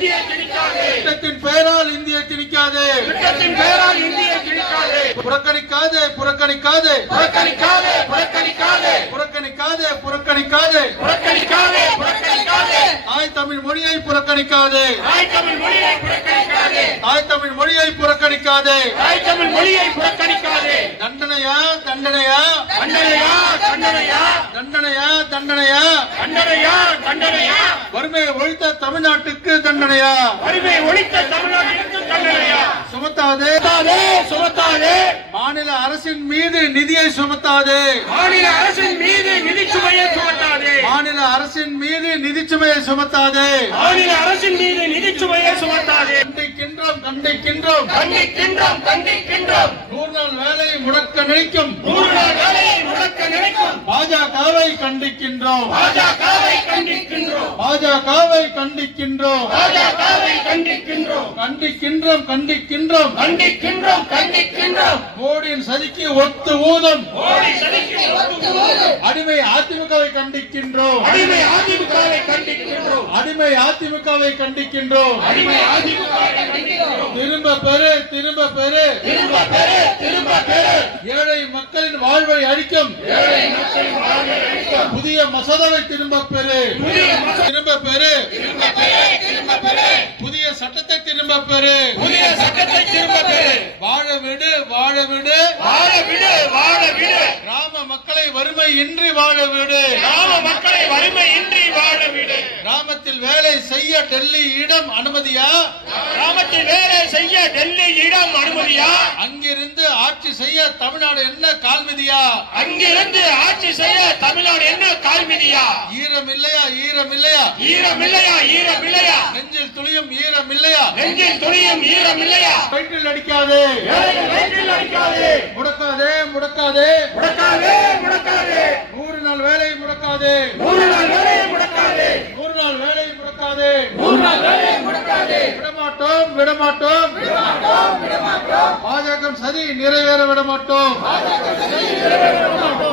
இந்தியை திணிக்காதே. திட்டத்தின் பெயரால் இந்தியை திணிக்காதே. திட்டத்தின் பெயரால் இந்தியை திணிக்காதே. புறக்கணிக்காதே புறக்கணிக்காதே புறக்கணிக்காதே புறக்கணிக்காதே புறக்கணிக்காதே புறக்கணிக்காதே புறக்கணிக்காதே புறக்கணிக்காதே. தாய் தமிழ் மொழியை புறக்கணிக்காதே. தாய் தமிழ் மொழியை புறக்கணிக்காதே. தாய் தமிழ் மொழியை புறக்கணிக்காதே. தாய் தமிழ் மொழியை புறக்கணிக்காதே. தண்டனையா தண்டனையா தண்டனையா தண்டனையா தண்டனையா தண்டனையா தண்டனையா தண்டனையா. வறுமையை ஒழித்த தமிழ்நாட்டுக்கு தண்டனையா. வறுமை ஒழித்த தமிழ்நாட்டிற்கு தண்டனையா. சுமத்தாதே சுமத்தாதே. மாநில அரசின் மீது நிதியை சுமத்தாதே. மாநில அரசின் மீது நிதி சுமையை சுமத்தாதே. மாநில அரசின் மீது நிதி சுமையை சுமத்தாதே. மாநில அரசின் மீது நிதி சுமையை சுமத்தாதே. கண்டிக்கின்றோம் கண்டிக்கின்றோம் கண்டிக்கின்றோம் கண்டிக்கின்றோம். 100 நாள் வேலையை முடக்க நினைக்கும் 100 நாள் வேலையை முடக்க நினைக்கும் பாஜகவை கண்டிக்கின்றோம். பாஜகவை கண்டிக்கின்றோம். பாஜகவை கண்டிக்கின்றோம். பாஜகவை கண்டிக்கின்றோம். கண்டிக்கின்றோம் கண்டிக்கின்றோம் கண்டிக்கின்றோம் கண்டிக்கின்றோம். மோடியின் சதிக்கு ஒத்து ஊதும் மோடி சதிக்கு ஒத்து ஊதும் அடிமை அதிமுகவை கண்டிக்கின்றோம். அடிமை அதிமுகவை கண்டிக்கின்றோம். அடிமை அதிமுகவை கண்டிக்கின்றோம். அடிமை அதிமுகவை கண்டிக்கின்றோம். திரும்ப பெறு திரும்ப பெறு திரும்ப பெறு திரும்ப பெறு. ஏழை மக்களின் வாழ்வை அளிக்கும் ஏழை மக்களின் வாழ்வை அளிக்கும் புதிய மசோதாவை திரும்ப பெறு. திரும்ப பெறு திரும்ப பெறு திரும்ப பெறு. புதிய சட்டத்தை திரும்ப பெறு. புதிய சட்டத்தை திரும்ப பெறு. வாழ விடு வாழ விடு வாழ விடு வாழ விடு. கிராம மக்களை வறுமை இன்றி வாழ விடு. கிராம மக்களை வறுமை இன்றி வாழ விடு. கிராமத்தில் வேலை செய்ய டெல்லி இடம் அனுமதியா. கிராமத்தில் வேலை செய்ய டெல்லி இடம் அனுமதியா. அங்கிருந்து ஆட்சி செய்ய தமிழ்நாடு என்ன கால்விதியா. அங்கிருந்து ஆட்சி செய்ய தமிழ்நாடு என்ன கால்விதியா. ஈரம் இல்லையா ஈரம் இல்லையா ஈரம் இல்லையா ஈரம் இல்லையா. நெஞ்சில் துளியும் ஈரம் இல்லையா. நெஞ்சில் துணியும் ஈரம் இல்லையா. வயிற்றில் அடிக்காதே வயிற்றில் அடிக்காதே. முடக்காதே முடக்காதே முடக்காதே முடக்காதே. 100 நாள் வேலை முடக்காதே. 100 நாள் வேலையை முடக்காதே. 100 நாள் வேலை முடக்காதே. 100 நாள் வேலையை முடக்காதே. விடமாட்டோம் விடமாட்டோம் விடமாட்டோம் விடமாட்டோம். பாஜக சதி நிறைவேற விடமாட்டோம்.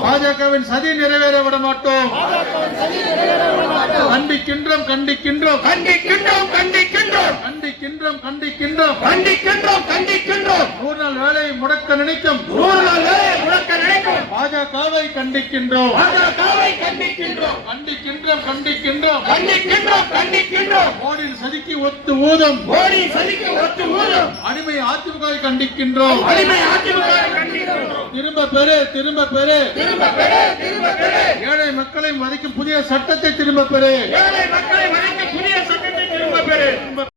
பாஜகவின் சதி நிறைவேற விடமாட்டோம். கண்டிக்கின்றோம் கண்டிக்கின்றோம் கண்டிக்கின்றோம் கண்டிக்கின்றோம் கண்டிக்கின்றோம் கண்டிக்கின்றோம் கண்டிக்கின்றோம் கண்டிக்கின்றோம். 100 நாள் வேலை முடக்க நினைக்கும் 100 நாள் வேலையை முடக்க நினைக்கும் பாஜகவை கண்டிக்கின்றோம். பாஜகவை கண்டிக்கின்றோம். கண்டிக்கின்றோம் கண்டிக்கின்றோம் கண்டிக்கின்றோம் கண்டிக்கின்றோம். மோடியின் சதிக்கு ஒத்து ஊதும் மோடி சதிக்கு ஒத்து ஊதும் அடிமை அதிமுகவை கண்டிக்கின்றோம். அடிமை அதிமுகவை கண்டிக்கின்றோம். திரும்ப பெறு திரும்ப பெறு திரும்ப பெறு திரும்ப பெறு. ஏழை மக்களை மதிக்கும் புதிய சட்டத்தை திரும்ப பெறு. ஏழை மக்களை மதிக்கும்